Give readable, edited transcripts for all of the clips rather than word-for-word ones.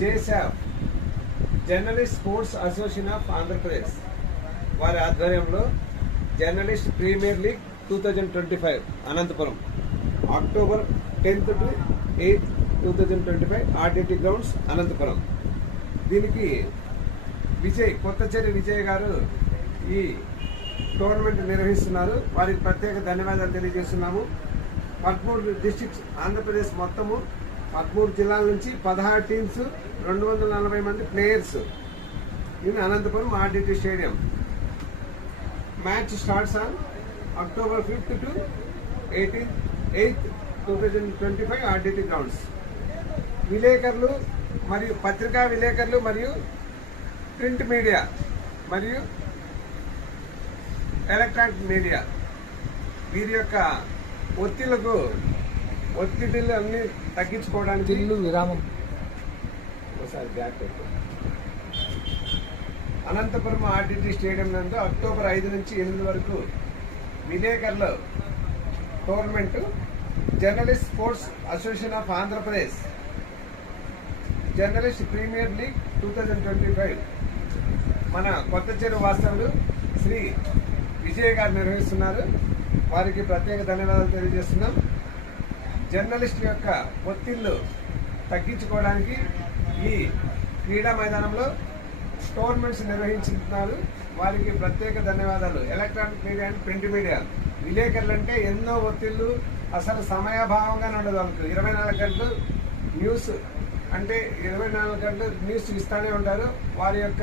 జేసాఫ్ journalist sports association of Andhra Pradesh వారి ఆధ్వర్యంలో journalist premier league 2025 Anantapur October 10th to 8th 2025 RDT grounds Anantapur. దీనికి కొత్తచేరి విజయ్ గారు ఈ టోర్నమెంట్ నిర్వహిస్తున్నారు. వారికి ప్రత్యేక ధన్యవాదాలు తెలియజేస్తున్నాము. 13 డిస్ట్రిక్ట్స్ ఆంధ్రప్రదేశ్ మొత్తము 13 జిల్లాల నుంచి 16 టీమ్స్ 240 మంది players in Anantapuram RDT stadium. Match starts on October 5th to 8th 2025 RDT grounds. విలేకరులు మరియు పత్రికా విలేకరులు మరియు ప్రింట్ మీడియా మరియు ఎలక్ట్రానిక్ మీడియా వీరి యొక్క ఒత్తిడిలు అన్ని తగ్గించుకోవడానికి విరామం ఒకసారి బ్యాక్ అనంతపురం ఆర్డిటి స్టేడియం నందు అక్టోబర్ 5 నుంచి 8 వరకు విలేకరుల tournament journalist sports association of Andhra Pradesh journalist premier league 2025 మన కొత్తచేరు వాస్తవులు శ్రీ విజయ్ గారు నిర్వహిస్తున్నారు. వారికి ప్రత్యేక ధన్యవాదాలు తెలియజేస్తున్నాం. జర్నలిస్ట్ యొక్క ఒత్తిళ్లు తగ్గించుకోవడానికి ఈ క్రీడా మైదానంలో టోర్నమెంట్స్ నిర్వహించుతున్నారు. వారికి ప్రత్యేక ధన్యవాదాలు. Electronic media and print media విలేకరులు అంటే ఎన్నో ఒత్తిళ్లు, అసలు సమయాభావంగా ఉండదు. వాళ్ళకు 24 గంటలు న్యూస్ అంటే 24 గంటలు న్యూస్ ఇస్తూనే ఉంటారు. వారి యొక్క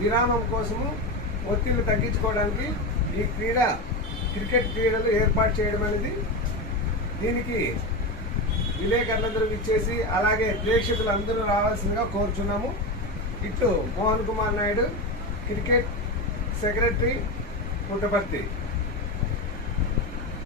విరామం కోసము ఒత్తిళ్లు తగ్గించుకోవడానికి ఈ క్రికెట్ క్రీడలు ఏర్పాటు చేయడం అనేది, దీనికి విలేకరులందరూ ఇచ్చేసి అలాగే ప్రేక్షకులు అందరూ రావాల్సిందిగా కోరుచున్నాము. ఇటు మోహన్ కుమార్ నాయుడు, క్రికెట్ సెక్రటరీ పుట్టపర్తి.